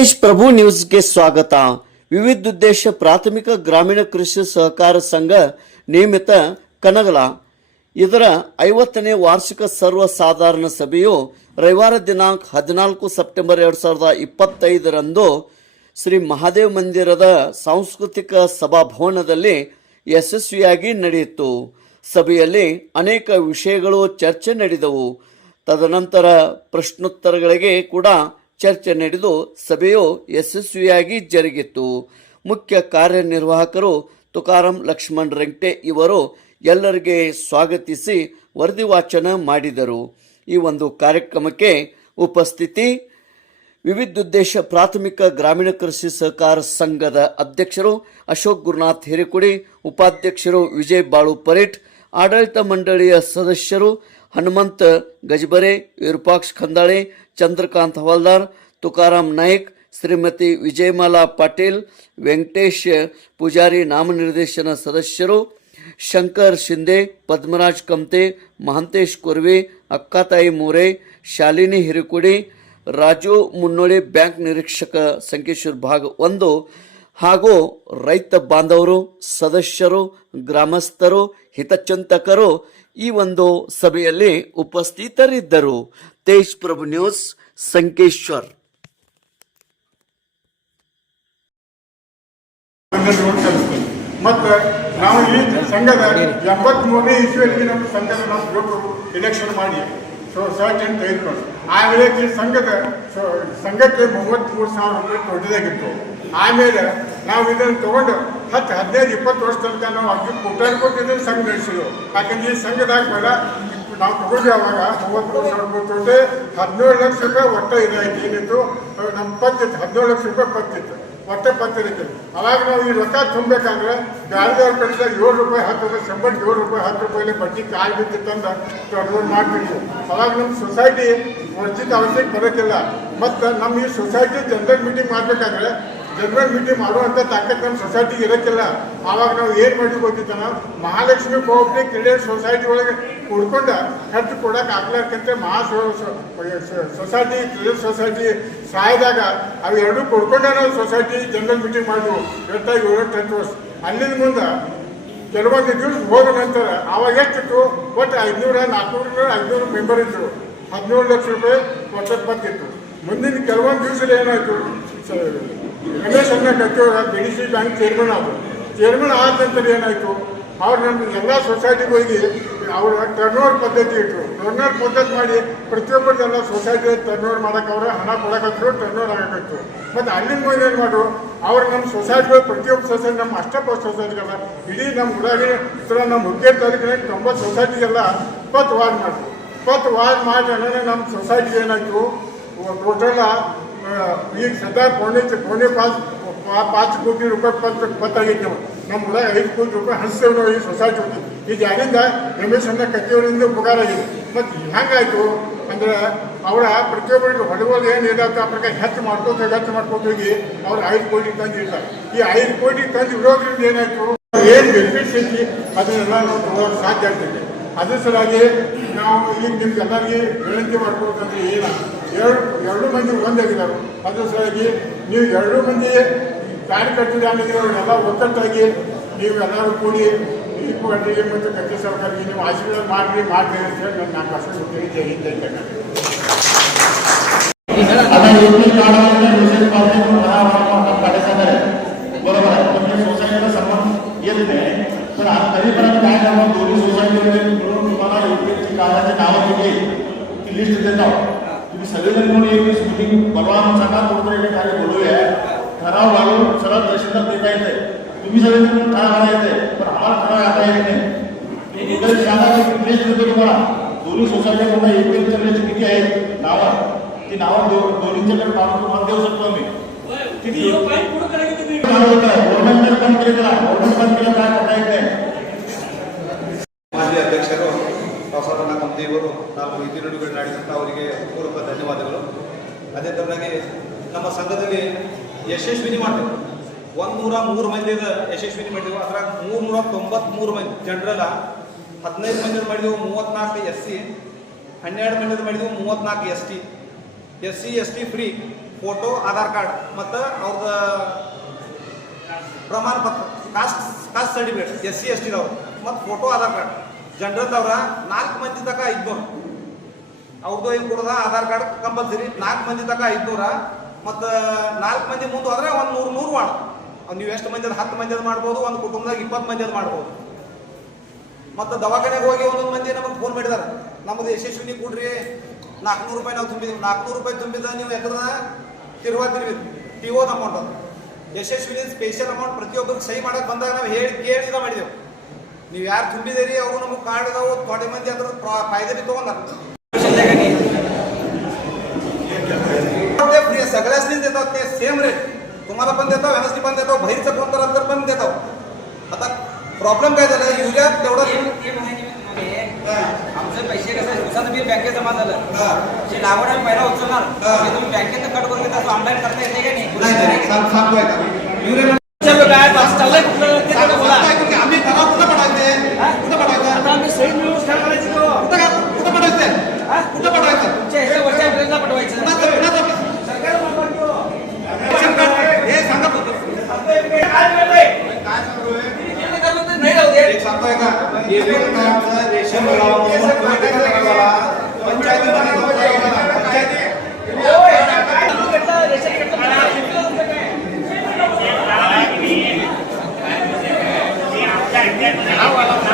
ತೇಜ್ ಪ್ರಭು ನ್ಯೂಸ್ಗೆ ಸ್ವಾಗತ. ವಿವಿಧ ಉದ್ದೇಶ ಪ್ರಾಥಮಿಕ ಗ್ರಾಮೀಣ ಕೃಷಿ ಸಹಕಾರ ಸಂಘ ನಿಯಮಿತ ಕನಗಲ. ಇದರ ಐವತ್ತನೇ ವಾರ್ಷಿಕ ಸರ್ವ ಸಾಧಾರಣ ಸಭೆಯು ರವಿವಾರ ದಿನಾಂಕ ಹದಿನಾಲ್ಕು ಸೆಪ್ಟೆಂಬರ್ ಎರಡು ಸಾವಿರದ ಇಪ್ಪತ್ತೈದರಂದು ಶ್ರೀ ಮಹಾದೇವ ಮಂದಿರದ ಸಾಂಸ್ಕೃತಿಕ ಸಭಾಭವನದಲ್ಲಿ ಯಶಸ್ವಿಯಾಗಿ ನಡೆಯಿತು. ಸಭೆಯಲ್ಲಿ ಅನೇಕ ವಿಷಯಗಳು ಚರ್ಚೆ ನಡೆದವು. ತದನಂತರ ಪ್ರಶ್ನೋತ್ತರಗಳಿಗೆ ಕೂಡ ಚರ್ಚೆ ನಡೆದು ಸಭೆಯು ಯಶಸ್ವಿಯಾಗಿ ಜರುಗಿತು. ಮುಖ್ಯ ಕಾರ್ಯನಿರ್ವಾಹಕರು ತುಕಾರಾಂ ಲಕ್ಷ್ಮಣ್ ರೆಂಗ್ಟೆ ಇವರು ಎಲ್ಲರಿಗೆ ಸ್ವಾಗತಿಸಿ ವರದಿ ವಾಚನ ಮಾಡಿದರು. ಈ ಒಂದು ಕಾರ್ಯಕ್ರಮಕ್ಕೆ ಉಪಸ್ಥಿತಿ ವಿವಿಧೋದ್ದೇಶ ಪ್ರಾಥಮಿಕ ಗ್ರಾಮೀಣ ಕೃಷಿ ಸಹಕಾರ ಸಂಘದ ಅಧ್ಯಕ್ಷರು ಅಶೋಕ್ ಗುರುನಾಥ್ ಹಿರೇಕುಡಿ, ಉಪಾಧ್ಯಕ್ಷರು ವಿಜಯ್ ಬಾಳು ಪರೇಟ್, ಆಡಳಿತ ಮಂಡಳಿಯ ಸದಸ್ಯರು ಹನುಮಂತ, ಗಜಬರೆ, ವಿರೂಪಾಕ್ಷ ಖಂದಾಳೆ, ಚಂದ್ರಕಾಂತ್ ಹವಾಲ್ದಾರ್ ತುಕಾರಾಮ್ ನಾಯಕ್, ಶ್ರೀಮತಿ ವಿಜಯಮಾಲಾ ಪಾಟೀಲ್, ವೆಂಕಟೇಶ್ ಪೂಜಾರಿ ನಾಮನಿರ್ದೇಶನ ಸದಸ್ಯರು, ಶಂಕರ್ ಶಿಂದೆ ಪದ್ಮರಾಜ್ ಕಮ್ತೆ ಮಹಂತೇಶ್ ಕೊರ್ವೆ, ಅಕ್ಕಾತಾಯಿ ಮೂರೆ, ಶಾಲಿನಿ ಹಿರಿಕುಡಿ, ರಾಜು ಮುನ್ನೋಳಿ ಬ್ಯಾಂಕ್ ನಿರೀಕ್ಷಕ ಸಂಕೇಶ್ವರ್ ಭಾಗ ಒಂದು ಹಾಗೂ ರೈತ ಬಾಂಧವರು, ಸದಸ್ಯರು, ಗ್ರಾಮಸ್ಥರು, ಹಿತಚಿಂತಕರು ಈ ಒಂದು ಸಭೆಯಲ್ಲಿ ಉಪಸ್ಥಿತರಿದ್ದರು. ತೇಜ್ ಪ್ರಭು ನ್ಯೂಸ್, ಸಂಕೇಶ್ವರ್. ಮತ್ತೆ ನಾವು ಈ ಸಂಘದ ಎಂಬತ್ಮೂರನೇ ಇಸ್ವಿಯಲ್ಲಿ ನಮ್ಮ ಸಂಘದ ನಾವು ಗ್ರೂಪ್ ಎಲೆಕ್ಷನ್ ಮಾಡಿ. ಸೊ ಸರ್ಚ್ ಅಂತ ತೆಗೆದುಕೊಂಡು ಆಮೇಲೆ ಈ ಸಂಘದ ಸಂಘಕ್ಕೆ ಮೂವತ್ತ್ಮೂರು ಸಾವಿರ ರೂಪಾಯಿ ದೊಡ್ಡದಾಗಿತ್ತು. ಆಮೇಲೆ ನಾವು ಇದನ್ನು ತಗೊಂಡು ಹತ್ತು ಹದಿನೈದು, ಇಪ್ಪತ್ತು ವರ್ಷ ತನಕ ನಾವು ಅಷ್ಟು ಕೋಟ್ಯಾರು ಕೊಟ್ಟಿದ್ದು ಸಂಘ ನಡೆಸಿದ್ವು. ಯಾಕಂದ್ರೆ ಈ ಸಂಘದಾಗ ಬೇಡ, ನಾವು ತಗೊಂಡ್ವಿ ಅವಾಗ ಮೂವತ್ತು ವರ್ಷ ತೊಗೊಂಡೆ ಹದಿನೇಳು ಲಕ್ಷ ರೂಪಾಯಿ ಒಟ್ಟ ಇದಾಯ್ತು, ಏನಿತ್ತು? ನಮ್ಮ ಪತ್ತಿತ್ತು ಹದಿನೇಳು ಲಕ್ಷ ರೂಪಾಯಿ ಪತ್ತಿತ್ತು ಹೊಟ್ಟೆ ಪತ್ತಿರುತ್ತೆ ಅವಾಗ ನಾವು ಈ ರೊಕ್ಕ ತುಂಬಬೇಕಾದ್ರೆ ಬ್ಯಾರ್ದವ್ರ ಕಡೆಯಿಂದ ಏಳು ರೂಪಾಯಿ ಹತ್ತು ರೂಪಾಯಿ, ಶಂಬರ್ ಏಳು ರೂಪಾಯಿ ಹತ್ತು ರೂಪಾಯಿ ಬಡ್ಡಿ ಕಾಯಿ ಬಿದ್ದು ತಂದು ಟರ್ನೋರ್ ಮಾಡ್ತಿದ್ವಿ. ಅವಾಗ ನಮ್ಮ ಸೊಸೈಟಿ ವರ್ಷದ ಅವಶ್ಯಕ ಬರೋಕ್ಕಿಲ್ಲ. ಮತ್ತು ನಮ್ಮ ಈ ಸೊಸೈಟಿ ಜನರಲ್ ಮೀಟಿಂಗ್ ಮಾಡಬೇಕಾದ್ರೆ ಜನರಲ್ ಮೀಟಿಂಗ್ ಮಾಡುವಂಥ ತಾಕತ್ ನಮ್ಮ ಸೊಸೈಟಿಗೆ ಇರೋಕ್ಕಿಲ್ಲ. ಆವಾಗ ನಾವು ಏನು ಮಾಡಲಿಕ್ಕೆ ಗೊತ್ತಿತ್ತು ನಾವು ಮಹಾಲಕ್ಷ್ಮಿ ಕೋಪಿ ಕ್ರೀಡೆ ಸೊಸೈಟಿ ಒಳಗೆ ಕುಡ್ಕೊಂಡು ಖರ್ಚು ಕೊಡೋಕೆ ಆಗ್ಲಾರ್ಕಂತೆ ಮಹಾ ಸೊಸೈಟಿ ಕ್ರೀಡೆ ಸೊಸೈಟಿ ಸಹಾಯದಾಗ ಅವು ಎರಡೂ ಕೊಡ್ಕೊಂಡೆ ನಾವು ಸೊಸೈಟಿ ಜನರಲ್ ಮೀಟಿಂಗ್ ಮಾಡಿದ್ವು. ಇವತ್ತಾಗಿ ಏಳೆಂಟು ಹತ್ತು ವರ್ಷ. ಅಲ್ಲಿಂದ ಮುಂದೆ ಕೆಲವೊಂದು ದಿವಸ ಹೋದ ನಂತರ ಆವಾಗ ಎಷ್ಟಿತ್ತು? ಒಟ್ಟು ಐದುನೂರ, ನಾಲ್ಕುನೂರ, ಐದುನೂರು ಮೆಂಬರ್ ಇದ್ದರು ಹದಿನೇಳು ಲಕ್ಷ ರೂಪಾಯಿ ವರ್ಷಕ್ಕೆ ಬಂದಿತ್ತು. ಮುಂದಿನ ಕೆಲವೊಂದು ದಿವಸದಲ್ಲಿ ಏನಾಯಿತು? ರಮೇಶ್ ಅನ್ನ ಕತ್ತಿಯವ್ರ ಬಿ ಸಿ ಬ್ಯಾಂಕ್ ಚೇರ್ಮನ್ ಅವರು ಚೇರ್ಮನ್ ಆದ ನಂತರ ಏನಾಯಿತು? ಅವ್ರು ನಮ್ಮ ಎಲ್ಲ ಸೊಸೈಟಿಗೆ ಹೋಗಿ ಅವ್ರ ಟರ್ನ್ ಪದ್ಧತಿ ಇಟ್ಟರು ಟರ್ನ್ ಓವರ್ ಪದ್ಧತಿ ಮಾಡಿ ಪ್ರತಿಯೊಬ್ಬರದೆಲ್ಲ ಸೊಸೈಟಿ ಟರ್ನ್ ಓವರ್ ಮಾಡಕ್ಕೆ ಅವ್ರ ಹಣ ಕೊಡಕತ್ತರು ಟರ್ನ್ ಓವರ್ ಆಗಕತ್ತು. ಮತ್ತು ಅಲ್ಲಿಂದ ಮುಂದೆ ಏನು ಮಾಡು ಅವ್ರು ನಮ್ಮ ಸೊಸೈಟಿಗಳು ಪ್ರತಿಯೊಬ್ಬ ಸೊಸೈಟಿ ನಮ್ಮ ಅಷ್ಟಪ್ಪ ಸೊಸೈಟಿಗೆಲ್ಲ ಇಡೀ ನಮ್ಮ ಹುಡುಗಿ ಥರ ನಮ್ಮ ಹುಗ್ಗೇರಿ ತಾಲೂಕಿನ ತೊಂಬತ್ತು ಸೊಸೈಟಿಗೆಲ್ಲ ಇಪ್ಪತ್ತು ವಾರ್ಡ್ ಮಾಡಿದ್ರು ಇಪ್ಪತ್ತು ವಾರ್ಡ್ ಮಾಡಿ ನಮ್ಮ ಸೊಸೈಟಿಗೆ ಏನಾಯಿತು? ಟೋಟಲ್ ಈಗ ಸದಾ ಪೌಣೆ ಪೌಣೆ ಪಾಚ್ ಪಾ- ಪಾಚ್ ಕೋಟಿ ರೂಪಾಯಿ ಪತ್ ಪತ್ತಾಗೈತೆ ನಾವು ನಮ್ಮ ಊರಾಗ ಐದು ಕೋಟಿ ರೂಪಾಯಿ ಹಂಚ್ತೇವೆ ನಾವು ಈ ಸೊಸೈಟಿ ಹೋಗಿ ಈಗ ಯಾರಿಂದ ರಮೇಶ್ ಅನ್ನ ಕತ್ತಿಯವರಿಂದ ಉಪಕಾರ ಆಗಿದೆ. ಮತ್ತು ಹೆಂಗಾಯಿತು ಅಂದ್ರೆ ಅವರ ಪ್ರತಿಯೊಬ್ಬರಿಗೂ ಹೊಡೆಬೋದು ಏನು ಇದಾಗ್ತದೆ ಆ ಪ್ರಕಾರ ಹೆಚ್ಚು ಮಾಡ್ಕೋತ ಹೆಚ್ಚು ಮಾಡ್ಕೋತ ಹೋಗಿ ಅವ್ರು ಐದು ಕೋಟಿ ತಂದಿಲ್ಲ ಈ ಐದು ಕೋಟಿ ತಂದು ಇರೋದ್ರಿಂದ ಏನಾಯ್ತು? ಏನು ಬೆನಿಫಿಟ್ಸ್ ಐತಿ ಅದನ್ನೆಲ್ಲ ನಾವು ತಗೊಳ್ಳೋಕೆ ಸಾಧ್ಯ ಆಗ್ತೈತೆ. ಅದ್ರ ಸಲುವಾಗಿ ನಾವು ಈಗ ನಿಮ್ಗೆ ಎಲ್ಲರಿಗೆ ವಿನಂತಿ ಮಾಡ್ಕೊಬೇಕಂದ್ರೆ ಏನ ಎರಡು ಎರಡು ಮಂದಿ ಒಂದಾಗಿದ್ದಾರೆ ಅದ್ರ ಸಲುವಾಗಿ ನೀವು ಎರಡು ಮಂದಿ ಕಾರ್ಯಕರ್ತರು ಏನಿದ್ರು ಅವರೆಲ್ಲ ಒಕ್ಕಟ್ಟಾಗಿ ನೀವು ಎಲ್ಲರೂ ಕೂಡಿ ಈ ಪಾರ್ಟಿಗೆ ಮತ್ತು ಕಟ್ಟಿ ಸರ್ಕಾರಕ್ಕೆ ನೀವು ಆಶೀರ್ವಾದ ಮಾಡಿರಿ ಮಾಡಿರಿ ಅಂತ ಹೇಳಿ ನನ್ನ ನಾಲ್ಕು ವರ್ಷ ಕೊಡ್ತೀನಿ ಜೈ ಹಿಂದ್ ಜೈ ಕರ್ನಾಟಕ आता एकवीस काळामध्ये दुसरे पावणे दहा वाजता काढायचं आहे बरोबर आहे म्हणजे सोसायटीला संबंध येत नाही पण आज तरी पण आम्ही काय करणार दोन्ही सोसायटीमध्ये मिळून तुम्हाला एकवीसची काळाची नावं दिली ती लिस्ट देत आहोत तुम्ही सगळेजण मिळून एकवीस मिटिंग परवा सांगा कुठेतरी एका खाली बोलूया ठराव घालून सरळ तहसीलदार देता येते तुम्ही सगळे मिळून ठराव घाला येते पण आम्हाला ठराव आता येत नाही. तुम्ही सांगा की देतो तुम्हाला. दोन्ही सोसायटीमध्ये एकवीसच्या लिस्ट किती आहेत? नावं. ती नावं दो- दोन्हीच्याकडे काढून तुम्हाला देऊ शकतो आम्ही. गव्हर्नमेंट बंद केलेला गव्हर्नमेंट बंद केलं काय करता येत नाही. ಕಂಪ್ನಿಯವರು ನಾವು ಈ ತಿರುಡುಗಳು ನಡೆಸಿದಂಥ ಅವರಿಗೆ ಪೂರ್ವಕ ಧನ್ಯವಾದಗಳು. ಅದೇ ಥರದಾಗಿ ನಮ್ಮ ಸಂಘದಲ್ಲಿ ಯಶಸ್ವಿನಿ ಮಾಡ್ತೇವೆ ಒಂದು ನೂರ ಮೂರು ಮಂದಿದ ಯಶಸ್ವಿನಿ ಮಾಡಿದೆವು. ಅದ್ರಾಗ ಮೂರು ನೂರ ತೊಂಬತ್ಮೂರು ಮಂದಿ ಜನರಲ್ಲ, ಹದಿನೈದು ಮಂದಿ ಮಾಡಿದೆವು ಮೂವತ್ತ್ನಾಲ್ಕು ಎಸ್ ಸಿ, ಹನ್ನೆರಡು ಮಂದಿ ಮಾಡಿದೆವು ಮೂವತ್ತ್ನಾಲ್ಕು S T. S C, S T free, photo, Aadhaar card, ಮತ್ತು ಅವ್ರದ್ದು ಪ್ರಮಾಣ ಪತ್ರ caste caste certificate, S C, S ಟಿದವ್ರು ಮತ್ತು ಫೋಟೋ, ಆಧಾರ್ ಕಾರ್ಡ್. ಜನರದವ್ರ ನಾಲ್ಕು ಮಂದಿ ತಕ ಐದ್ನೂರು ಅವ್ರದ್ದು ಏನು ಕೊಡೋದ? ಆಧಾರ್ ಕಾರ್ಡ್ ಕಂಪಲ್ಸರಿ ನಾಲ್ಕು ಮಂದಿ ತಕ ಐದ್ನೂರ ಮತ್ತು ನಾಲ್ಕು ಮಂದಿ ಮುಂದೆ ಹೋದ್ರೆ ಒಂದು ನೂರು ನೂರು ಮಾಡ. ನೀವು ಎಷ್ಟು ಮಂದಿ ಹತ್ತು ಮಂದಿ ಮಾಡ್ಬೋದು. ಒಂದು ಕುಟುಂಬದಾಗ ಇಪ್ಪತ್ತು ಮಂದಿ ಮಾಡ್ಬೋದು. ಮತ್ತು ದವಾಖಾನೆಗೆ ಹೋಗಿ ಒಂದೊಂದು ಮಂದಿ ನಮಗೆ ಫೋನ್ ಮಾಡಿದಾರೆ. ನಮ್ಮದು ಯಶಸ್ವಿನಿ ಕೊಡ್ರಿ. ನಾಲ್ಕುನೂರು ರೂಪಾಯಿ ನಾವು ತುಂಬಿದ್ವಿ. ನಾಲ್ಕುನೂರು ರೂಪಾಯಿ ತುಂಬಿದ ನೀವು ಯಾಕಂದ್ರೆ ತಿರುವ ತಿರುವಿ ಟಿ ಓದ್ ಅಮೌಂಟ್ ಅದು. ಯಶಸ್ವಿನಿ ಸ್ಪೆಷಲ್ ಅಮೌಂಟ್ ಪ್ರತಿಯೊಬ್ಬರಿಗೆ ಸಹಿ ಮಾಡೋಕೆ ಬಂದಾಗ ನಾವು ಹೇಳಿ ಕೇಳಿದ ಮಾಡಿದೆವು. ನೀವು ಯಾರು ತುಂಬಿದಿರಿ ಅವರು ನಮಗೆ ಕಾರ್ಡ್ ಇದಾವು ಥೋಡೆ ಮಂದಿ ಅದ್ರ ಫಾಯ್ದೆ ಬಿ तोगंदार फ्री सगळ्यासनी देतात ते सेम रेट तुम्हाला पण देतो एनएसटी पण देतो बाहेरचं कोण तर अंतर पण देतो आता प्रॉब्लेम काय झाला युरिया तेवढं ते माहिती मी तुम्हाला आमचं पैसे कसं दिवसाचं बिल बँकेत जमा झालं हा. जे लागवड आम्ही पहिला उचलणार हा. ते तुम्ही बँकेत कट करून घेता ऑनलाईन करता येते का नाही नाही सांग- सांगतोय का युरिया नाही काय बस चाललंय कुठलं ಸರಿ ತಪ್ಪಾಗ ಏನೇನು ಕಾರಣ ರೇಷನ್ ಪಂಚಾಯತ್ ಪಂಚಾಯತ್ ರೇಷನ್